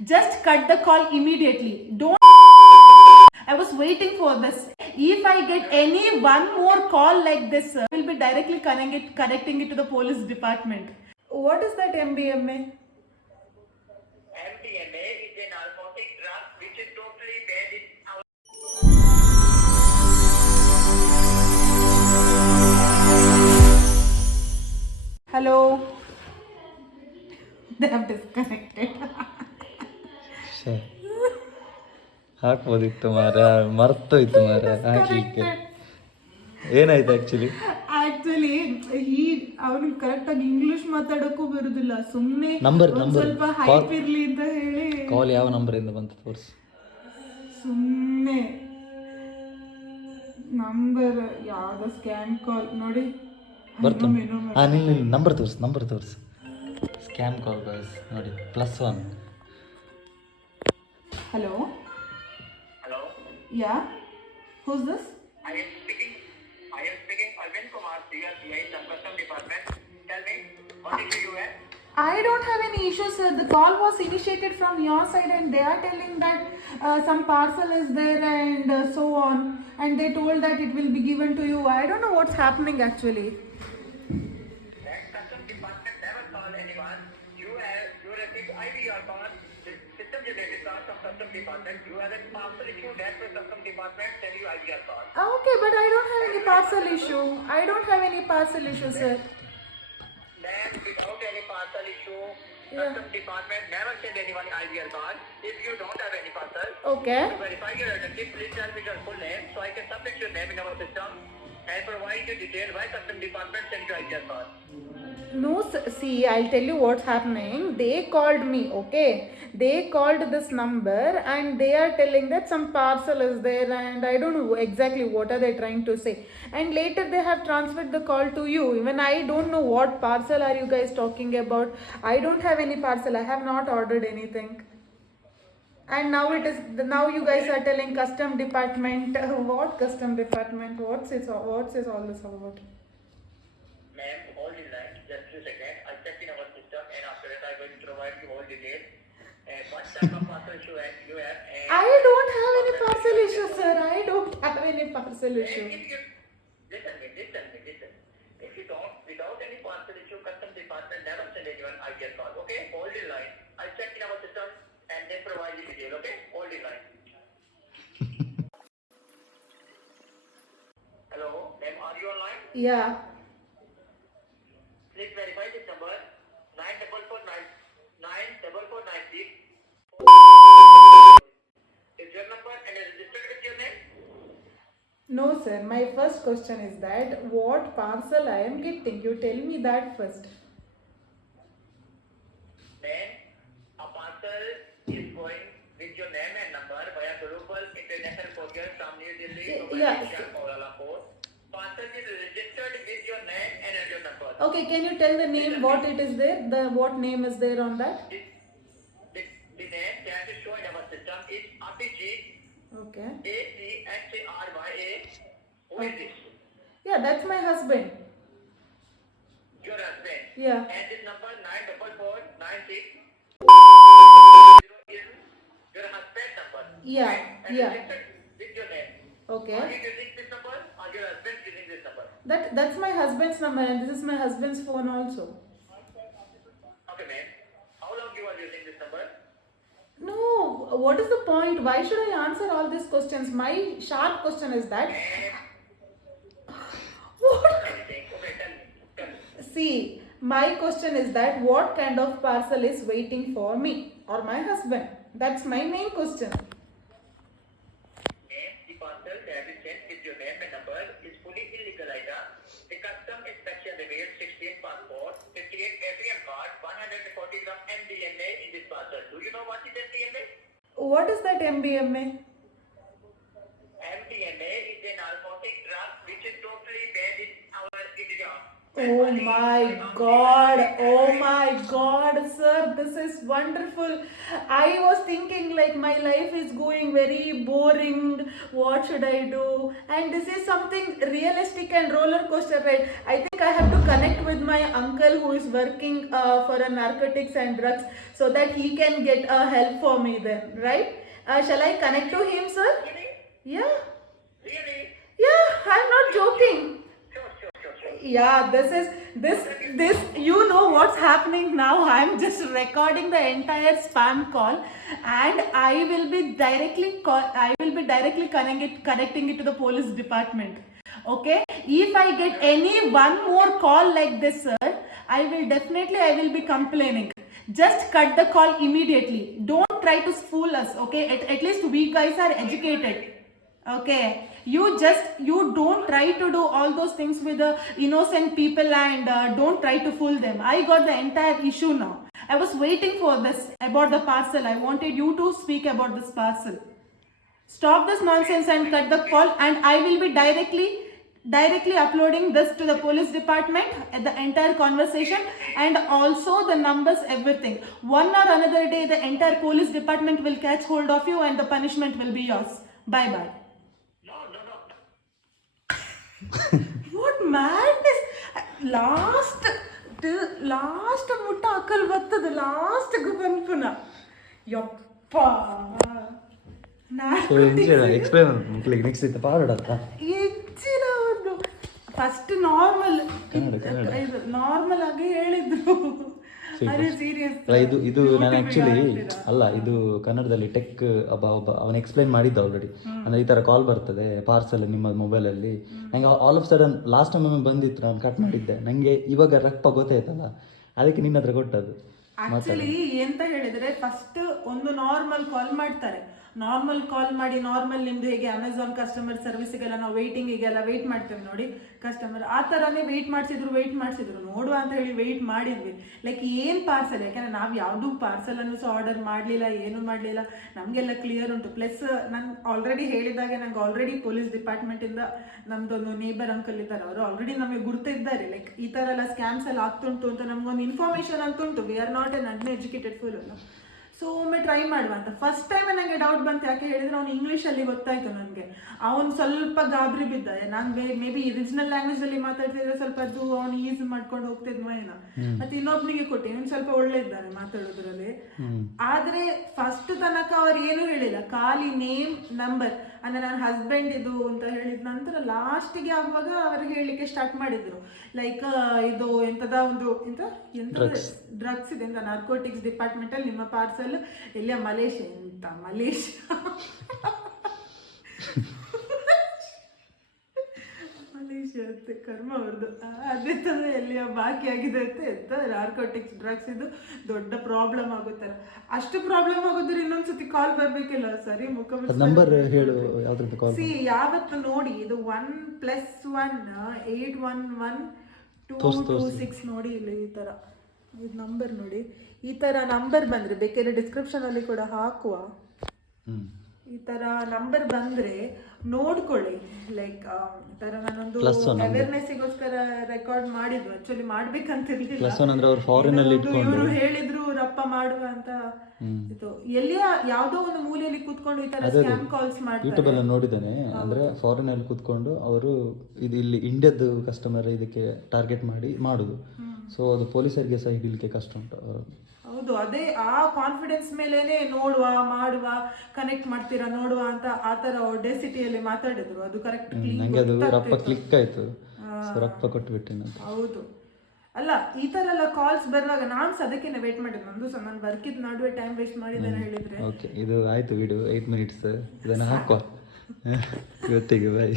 Just cut the call immediately. Don't. I was waiting for this. If I get any one more call like this, I will be directly connecting it to the police department. What is that MDMA? MDMA is a narcotic drug which is totally banned in our. Hello. They have disconnected. ಶ್ಯೆ. ಹಾಕ್ಬೋದಿತ್ತು ಮಾರ ಮರ್ತೋಯ್ತು ಮಾರ ಹಾಕ್ಲಿಕ್ಕೆ. ಏನಾಯ್ತು actually? Actually ಅವನಿಗೆ ಕರೆಕ್ಟಾಗಿ English ಮಾತಾಡೋಕ್ಕೂ ಬರುದಿಲ್ಲ. ಸುಮ್ಮನೆ number ಸ್ವಲ್ಪ hype ಇರ್ಲಿ ಅಂತ ಹೇಳಿ ಕಾಲ್ ಯಾವ ನಂಬರಿಂದ ಬಂತು ತೋರಿಸಿ. ಸುಮ್ಮನೆ ನಂಬರ್ ಯಾವ್ದೋ ಸ್ಕ್ಯಾಮ್ ಕಾಲ್ ನೋಡಿ ಬರ್ತು. ಹಾಂ ನಿನ್ನ ನಂಬರ್ ತೋರಿಸು. ಸ್ಕ್ಯಾಮ್ ಕಾಲ್ ಗಾಯ್ಸ್ ನೋಡಿ +1. Hello. Hello. Yeah, whose this? I am speaking Arvind Kumar, CRPI, some custom department. Tell me, what issue you have? I don't have any issues, sir. The call was initiated from your side and they are telling that some parcel is there and so on. And they told that it will be given to you. I don't know what's happening actually. That custom department never call anyone. You received IVR call, system generated call from custom department. You have a parcel issue that with custom department send you IVR call. Okay, but I don't have any parcel issue. I don't have any parcel issue, sir. Then without any parcel issue, Yeah. custom department never send anyone IVR call. If you don't have any parcel, Okay. to verify your identity, please tell me your full name so I can submit your name in our system and provide you detail why custom department send you IVR call. No, see, I'll tell you what's happening. They called me, okay? They called this number and they are telling that some parcel is there and I don't know exactly what are they trying to say. And later they have transferred the call to you. Even I don't know what parcel are you guys talking about. I don't have any parcel. I have not ordered anything. And now now you guys are telling custom department. What custom department? What's this all this about? Ma'am, hold the line just 2 seconds. I'll check in our system and after that I'm going to provide you all details. And what type of parcel you have and I don't have any parcel issue, sir. I don't have any parcel issue. if you listen me. If you don't without any parcel issue, custom department never send anyone IVR call. Okay? Hold the line. I'll check in our system and then provide you detail. Okay? Hold the line. Hello, ma'am, are you online? Yeah. Please verify this number 94496. Is your number and is registered with your name? No, sir. My first question is that what parcel I am getting? You tell me that first. Then a parcel is going with your name and number via Global International Courier from New Delhi to Yeah. Malaysia, Kuala Lumpur. Parcel is registered with your name and your number. Okay, can you tell the name what it is there? What name is there on that? The name that is shown in our system is Abhijit Okay. ACHRYA. Who is this? Yeah, that's my husband. Your husband. Yeah. And this number 94496 is your husband's number. Yeah, Right? And yeah. registered with your name. Okay. Are you using this number or your husband using this number? That's my husband's number and this is my husband's phone also. Okay, ma'am. How long you are using this number? No, what is the point? Why should I answer all these questions? My sharp question is that what? Anything. Okay, tell me. See, my question is that what kind of parcel is waiting for me or my husband? That's my main question. Ma'am, the parcel that is sent with your name and number is fully illegal item. The custom inspection revealed 16 passport, 58 ATM card, 140 gram MDMA in this parcel. Do you know what is MDMA? What is that MDMA? MDMA is a narcotic drug which is totally banned in our India. Oh my god, oh my god, sir, this is wonderful. I was thinking like my life is going very boring. What should I do? And this is something realistic and roller coaster ride. I think I have to connect with my uncle who is working for a narcotics and drugs so that he can get help for me then, right? Shall I connect to him, sir? Really? Yeah, Really? yeah, I'm not joking. Sure. Yeah, this you know what's happening now. I'm just recording the entire spam call, and I will be directly connecting it to the police department. Okay, if I get any one more call like this, sir, I will be complaining. Just cut the call immediately. Don't try to fool us. Okay, at least we guys are educated. Okay, you don't try to do all those things with the innocent people, and don't try to fool them. I got the entire issue now. I was waiting for this about the parcel. I wanted you to speak about this parcel. Stop this nonsense and cut the call, and I will be directly uploading this to the police department, the entire conversation, and also the numbers, everything. One or another day the entire police department will catch hold of you, and the punishment will be yours. Bye bye. No. What madness! Last ಮುಟ್ಟ ಅಕ್ಕಲ್ ಬರ್ತದೆ, last ಬಂದ್ಪುನ ಯಪ್ಪ explain ಮಕ್ಕಳಿಗೆ next ಇತ್ತು ಪಾಡತ್ತ ಹೆಚ್ಚಿನ ಒಂದು first normal normal ಆಗಿ ಹೇಳಿದ್ರು. ಅರೆ ಸೀರಿಯಸ್ ಇದು ನಾನು ಆ್ಯಕ್ಚುಲಿ ಅಲ್ಲ, ಇದು ಕನ್ನಡದಲ್ಲಿ ಟೆಕ್ ಅವನು ಎಕ್ಸ್ಪ್ಲೈನ್ ಮಾಡಿದ್ದ ಆಲ್ರೆಡಿ. ಅಂದರೆ ಈ ಥರ ಕಾಲ್ ಬರ್ತದೆ ಪಾರ್ಸಲ್ ನಿಮ್ಮ ಮೊಬೈಲಲ್ಲಿ. ನನಗೆ all of sudden last time ಒಮ್ಮೆ ಬಂದಿತ್ತು, ನಾನು ಕಟ್ ಮಾಡಿದ್ದೆ. ನನಗೆ ಇವಾಗ ರಪ್ಪ ಗೊತ್ತಾಯ್ತಲ್ಲ, ಅದಕ್ಕೆ ನಿನ್ನ ಹತ್ರ ಕೊಟ್ಟದ್ದು. ಆಕ್ಚುಲಿ ಎಂತ ಹೇಳಿದ್ರೆ, ಫಸ್ಟ್ ಒಂದು ನಾರ್ಮಲ್ ಕಾಲ್ ಮಾಡ್ತಾರೆ. ನಾರ್ಮಲ್ ಕಾಲ್ ಮಾಡಿ ನಾರ್ಮಲ್ ನಿಮ್ದು ಹೇಗೆ ಅಮೆಝಾನ್ ಕಸ್ಟಮರ್ ಸರ್ವಿಸ್ಗೆಲ್ಲ ನಾವು ವೇಟಿಂಗಿಗೆಲ್ಲ ವೇಟ್ ಮಾಡ್ತೇವೆ ನೋಡಿ ಕಸ್ಟಮರ್, ಆ ಥರನೇ ವೇಟ್ ಮಾಡಿಸಿದ್ರು ನೋಡುವ ಅಂತ ಹೇಳಿ ವೆಯ್ಟ್ ಮಾಡಿದ್ವಿ. ಲೈಕ್ ಏನು ಪಾರ್ಸಲ್, ಯಾಕಂದ್ರೆ ನಾವು ಯಾವುದೂ ಪಾರ್ಸಲನ್ನು ಸಹ ಆರ್ಡರ್ ಮಾಡಲಿಲ್ಲ, ಏನೂ ಮಾಡಲಿಲ್ಲ, ನಮಗೆಲ್ಲ ಕ್ಲಿಯರ್ ಉಂಟು. ಪ್ಲಸ್ ನಾನು ಆಲ್ರೆಡಿ ಹೇಳಿದಾಗೆ ನಂಗೆ ಆಲ್ರೆಡಿ ಪೊಲೀಸ್ ಡಿಪಾರ್ಟ್ಮೆಂಟಿಂದ ನಮ್ಮದೊಂದು ನೇಬರ್ ಅಂಕಲ್ ಇದ್ದಾರೆ, ಅವರು ಆಲ್ರೆಡಿ ನಮಗೆ ಗುರ್ತಿದ್ದಾರೆ. ಲೈಕ್ ಈ ಥರ ಎಲ್ಲ ಸ್ಕ್ಯಾಮ್ಸ್ ಎಲ್ಲ ಆಗ್ತುಂಟು ಅಂತ ನಮಗೊಂದು ಇನ್ಫಾರ್ಮೇಷನ್ ಅಂತ ಉಂಟು. We are not an uneducated full ಅಲ್ಲ. ಸೊ ಒಮ್ಮೆ ಟ್ರೈ ಮಾಡುವ ಅಂತ. ಫಸ್ಟ್ ಟೈಮ್ ನನಗೆ ಡೌಟ್ ಬಂತು, ಯಾಕೆ ಹೇಳಿದ್ರೆ ಅವ್ನು ಇಂಗ್ಲೀಷಲ್ಲಿ ಗೊತ್ತಾಯ್ತು ನನಗೆ. ಅವನು ಸ್ವಲ್ಪ ಗಾಬರಿ ಬಿದ್ದ. ನಾನು ಮೇ ಬಿ ರೀಜನಲ್ ಲ್ಯಾಂಗ್ವೇಜಲ್ಲಿ ಮಾತಾಡ್ತಿದ್ರೆ ಸ್ವಲ್ಪ ಅದು ಅವ್ನು ಈಸಿ ಮಾಡ್ಕೊಂಡು ಹೋಗ್ತಿದ್ವ ಏನೋ. ಮತ್ತೆ ಇನ್ನೊಬ್ನಿಗೆ ಕೊಟ್ಟೆ, ಇವ್ನು ಸ್ವಲ್ಪ ಒಳ್ಳೆ ಇದ್ದಾನೆ ಮಾತಾಡೋದ್ರಲ್ಲಿ. ಆದ್ರೆ ಫಸ್ಟ್ ತನಕ ಅವ್ರು ಏನು ಹೇಳಿಲ್ಲ, ಖಾಲಿ ನೇಮ್ ನಂಬರ್ ಅಂದ್ರೆ ನನ್ನ ಹಸ್ಬೆಂಡ್ ಇದು ಅಂತ ಹೇಳಿದ ನಂತರ ಲಾಸ್ಟಿಗೆ ಆಗುವಾಗ ಅವ್ರಿಗೆ ಹೇಳಲಿಕ್ಕೆ ಸ್ಟಾರ್ಟ್ ಮಾಡಿದ್ರು. ಲೈಕ್ ಇದು ಎಂತದ ಒಂದು ಎಂತ ಡ್ರಗ್ಸ್ ಇದೆ ಅಂತ, ನಾರ್ಕೋಟಿಕ್ಸ್ ಡಿಪಾರ್ಟ್ಮೆಂಟ್ ಅಲ್ಲಿ ನಿಮ್ಮ ಪಾರ್ಸಲ್ ಎಲ್ಲಿಯ ಮಲೇಷ್ಯಾ ಅಂತೆ ಕರ್ಮ ಅವ್ರದ್ದು. ಅದೇ ತರ ಎಲ್ಲಿಯ ಬಾಕಿ ಆಗಿದೆ ಅಂತ ಎಂತ ನಾರ್ಕೋಟಿಕ್ಸ್ ಡ್ರಗ್ಸ್ ಇದು ದೊಡ್ಡ ಪ್ರಾಬ್ಲಮ್ ಆಗುತ್ತಾರೆ. ಅಷ್ಟು ಪ್ರಾಬ್ಲಮ್ ಆಗೋದ್ರೆ ಇನ್ನೊಂದ್ಸತಿ ಕಾಲ್ ಬರ್ಬೇಕಿಲ್ಲ ಸರಿ ಮುಖ ನಂಬರ್ ಹೇಳು ಯಾವ್ದ್ರದ್ದು ಕಾಲ್. ಸಿ ಯಾವತ್ತು ನೋಡಿ ಇದು 1+1 811 226 ನೋಡಿ ಇಲ್ಲಿ ಈ ತರ ಇದು ನಂಬರ್ ನೋಡಿ. ಈ ತರ ನಂಬರ್ ಬಂದ್ರೆ ಬೇಕಾದ್ರೆ ಡಿಸ್ಕ್ರಿಪ್ಷನ್ ಅಲ್ಲಿ ಕೂಡ ಹಾಕುವ. ಈ ತರ ನಂಬರ್ ಬಂದ್ರೆ ನೋಡ್ಕೊಳ್ಳಿ. ಲೈಕ್ ಈ ತರ ನಾನೊಂದು ಅವೇರ್ನೆಸ್ಗೋಸ್ಕರ ರೆಕಾರ್ಡ್ ಮಾಡಿದ್ರು. ಆಕ್ಚುಲಿ ಮಾಡ್ಬೇಕಂತಿರ್ಲಿಲ್ಲ, ಇವರು ಹೇಳಿದ್ರು ರಪ್ಪ ಮಾಡುವ ಅಂತ. ಇದು ಎಲ್ಲಿಯ ಯಾವ್ದೋ ಒಂದು ಮೂಲೆಯಲ್ಲಿ ಕೂತ್ಕೊಂಡು ಈ ತರ ಸ್ಕ್ಯಾಮ್ ಕಾಲ್ಸ್ ಮಾಡ್ತಾರೆ. ಯೂಟ್ಯೂಬ್ ಅಲ್ಲಿ ನೋಡಿದ್ದಾನೆ. ಅಂದ್ರೆ ಫಾರಿನ್ ಅಲ್ಲಿ ಕೂತ್ಕೊಂಡು ಅವರು ಇದು ಇಲ್ಲಿ ಇಂಡಿಯಾದ ಕಸ್ಟಮರ್ ಇದಕ್ಕೆ ಟಾರ್ಗೆಟ್ ಮಾಡಿ ಮಾಡುದು. ಸೊ ಅದು ಪೊಲೀಸರಿಗೆ ಸಹ ಹಿಡಿಲಿಕ್ಕೆ ಕಷ್ಟ ಉಂಟು. ಹೌದು, ಅದೇ ಆ ಕಾನ್ಫಿಡೆನ್ಸ್ ಮೇಲೇನೆ ನೋಡುವ ಮಾಡುವ ಕನೆಕ್ಟ್ ಮಾಡ್ತೀರಾ ನೋಡುವ ಅಂತ ಆ ತರ ಒಡೆಸಿಟಿಯಲ್ಲಿ ಮಾತಾಡಿದ್ರು. ಅದು ಕರೆಕ್ಟ್ ನಂಗೆ ಅದು ರಪ್ಪ ಕ್ಲಿಕ್ ಆಯ್ತು, ರಪ್ಪ ಕೊಟ್ಬಿಟ್ಟೆ. ಹೌದು, ಅಲ್ಲ ಈ ತರ ಎಲ್ಲ ಕಾಲ್ಸ್ ಬರುವಾಗ ನಾನು ಅದಕ್ಕೆ ವೇಟ್ ಮಾಡಿದ್ದೆ. ನಂದು ಸಹ ನಾನು ವರ್ಕಿದ್ ನಡುವೆ ಟೈಮ್ ವೇಸ್ಟ್ ಮಾಡಿದ್ದೇನೆ ಹೇಳಿದ್ರೆ. ಓಕೆ, ಇದು ಆಯ್ತು ವಿಡಿಯೋ 8 ಮಿನಿಟ್ಸ್. ಇದನ್ನು ಹಾಕುವ ಇವತ್ತಿಗೆ. ಬಾಯ್.